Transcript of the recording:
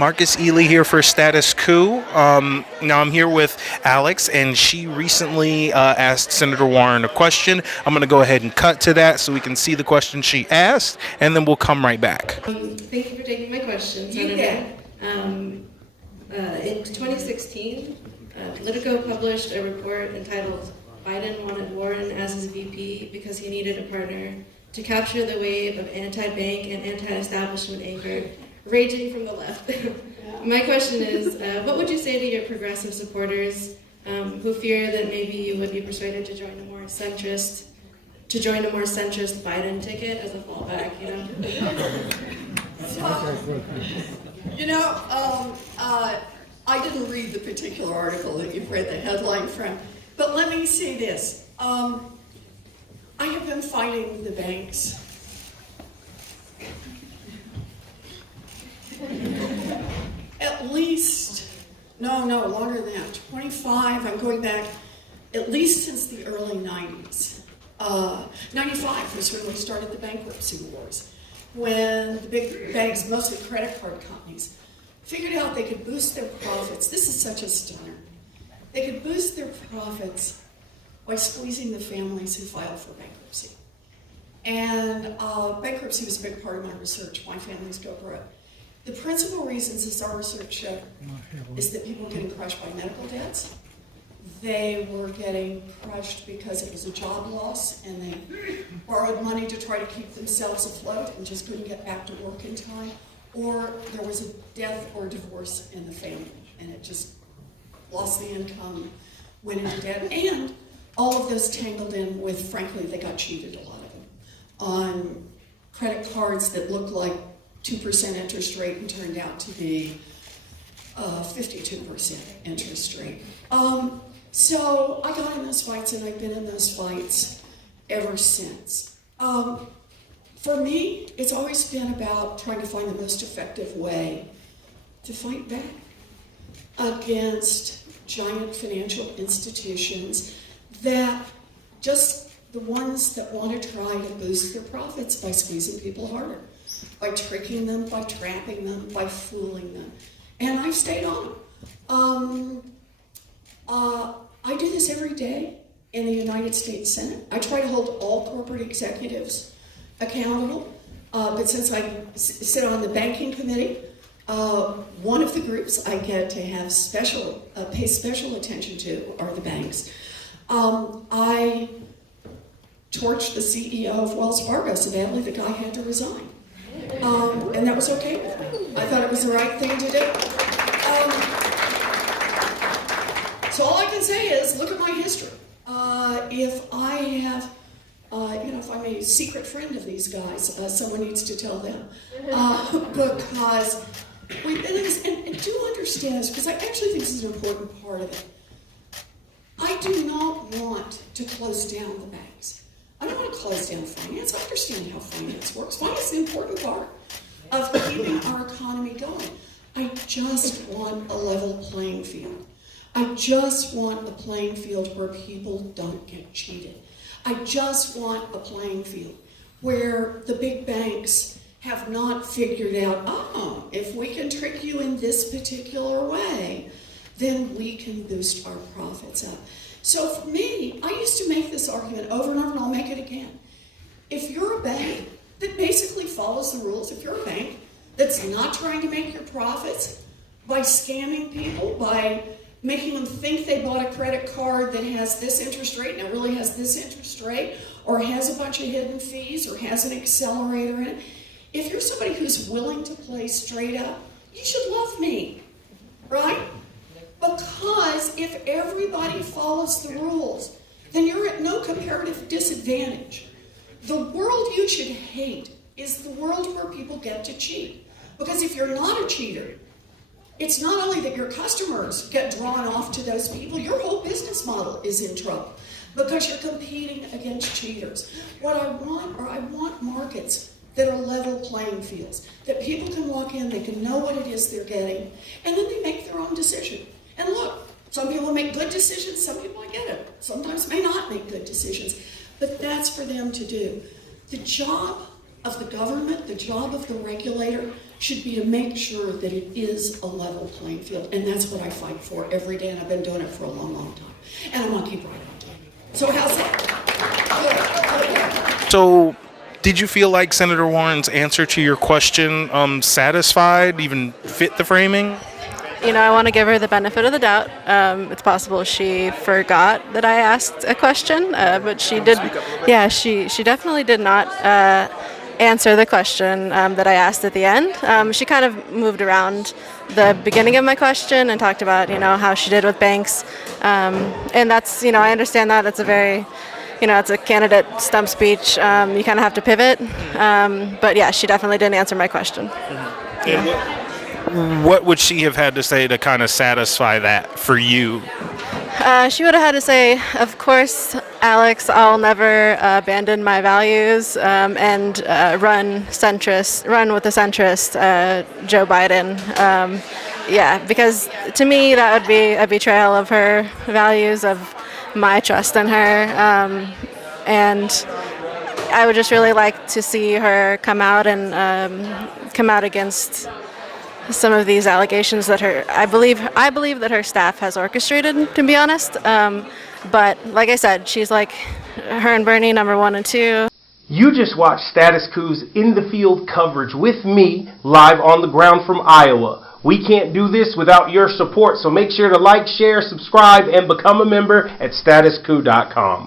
Marcus Ealy here for Status Coup. Now I'm here with Alex, and she recently asked Senator Warren a question. I'm going to go ahead and cut to that so we can see the question she asked, and then we'll come right back. Thank you for taking my question, Senator. In 2016, Politico published a report entitled "Biden Wanted Warren as his VP because he needed a partner to capture the wave of anti-bank and anti-establishment anger raging from the left." My question is, what would you say to your progressive supporters who fear that maybe you would be persuaded to join a more centrist Biden ticket as a fallback? I didn't read the particular article that you've read the headline from, but let me say this. I have been fighting the banks at least, longer than that, 25, I'm going back at least since the early 90s. 95 was when we started the bankruptcy wars, when the big banks, mostly credit card companies, figured out they could boost their profits. This is such a stunner. They could boost their profits by squeezing the families who filed for bankruptcy. And bankruptcy was a big part of my research. My families go broke. The principal reasons, as our research showed, is that people were getting crushed by medical debts. They were getting crushed because it was a job loss and they borrowed money to try to keep themselves afloat and just couldn't get back to work in time. Or there was a death or divorce in the family and it just lost the income, went into debt, and all of those tangled in with, frankly, they got cheated, a lot of them, on credit cards that looked like 2% interest rate and turned out to be 52% interest rate. So I got in those fights and I've been in those fights ever since. For me, it's always been about trying to find the most effective way to fight back against giant financial institutions that just the ones that want to try to boost their profits by squeezing people harder, by tricking them, by trapping them, by fooling them. And I've stayed on them. I do this every day in the United States Senate. I try to hold all corporate executives accountable, but since I sit on the banking committee, one of the groups I get to have pay special attention to are the banks. I torched the CEO of Wells Fargo so badly the guy had to resign. And that was okay with me. I thought it was the right thing to do. So all I can say is, look at my history. If I have, if I'm a secret friend of these guys, someone needs to tell them. Because we've been in this, and do understand this, because I actually think this is an important part of it. I do not want to close down the banks. I don't want to close down finance. I understand how finance works. Finance is an important part of keeping our economy going. I just want a level playing field. I just want a playing field where people don't get cheated. I just want a playing field where the big banks have not figured out, if we can trick you in this particular way, then we can boost our profits up. So for me, I used to make this argument over and over, and I'll make it again. If you're a bank that basically follows the rules, if you're a bank that's not trying to make your profits by scamming people, by making them think they bought a credit card that has this interest rate and it really has this interest rate, or has a bunch of hidden fees, or has an accelerator in it, if you're somebody who's willing to play straight up, you should love me, right? Because if everybody follows the rules, then you're at no comparative disadvantage. The world you should hate is the world where people get to cheat. Because if you're not a cheater, it's not only that your customers get drawn off to those people, your whole business model is in trouble because you're competing against cheaters. What I want markets that are level playing fields, that people can walk in, they can know what it is they're getting, and then they make their own decision. And look, some people make good decisions, some people, I get it, sometimes may not make good decisions, but that's for them to do. The job of the government, the job of the regulator, should be to make sure that it is a level playing field. And that's what I fight for every day, and I've been doing it for a long, long time. And I'm going to keep right on doing it. So how's that? Good. So, did you feel like Senator Warren's answer to your question satisfied, even fit the framing? You know, I want to give her the benefit of the doubt. It's possible she forgot that I asked a question, but she did. Yeah, she definitely did not answer the question that I asked at the end. She kind of moved around the beginning of my question and talked about, how she did with banks, and that's, I understand that it's a very, it's a candidate stump speech. You kind of have to pivot, but yeah, she definitely didn't answer my question. Yeah. What would she have had to say to kind of satisfy that for you? She would have had to say, of course, Alex, I'll never abandon my values and run with the centrist Joe Biden. Yeah, because to me that would be a betrayal of her values, of my trust in her. And I would just really like to see her come out against some of these allegations that I believe that her staff has orchestrated, to be honest. But like I said, she's like her and Bernie, number 1 and 2. You just watched Status Coup's In the Field coverage with me, live on the ground from Iowa. We can't do this without your support, so make sure to like, share, subscribe, and become a member at statuscoup.com.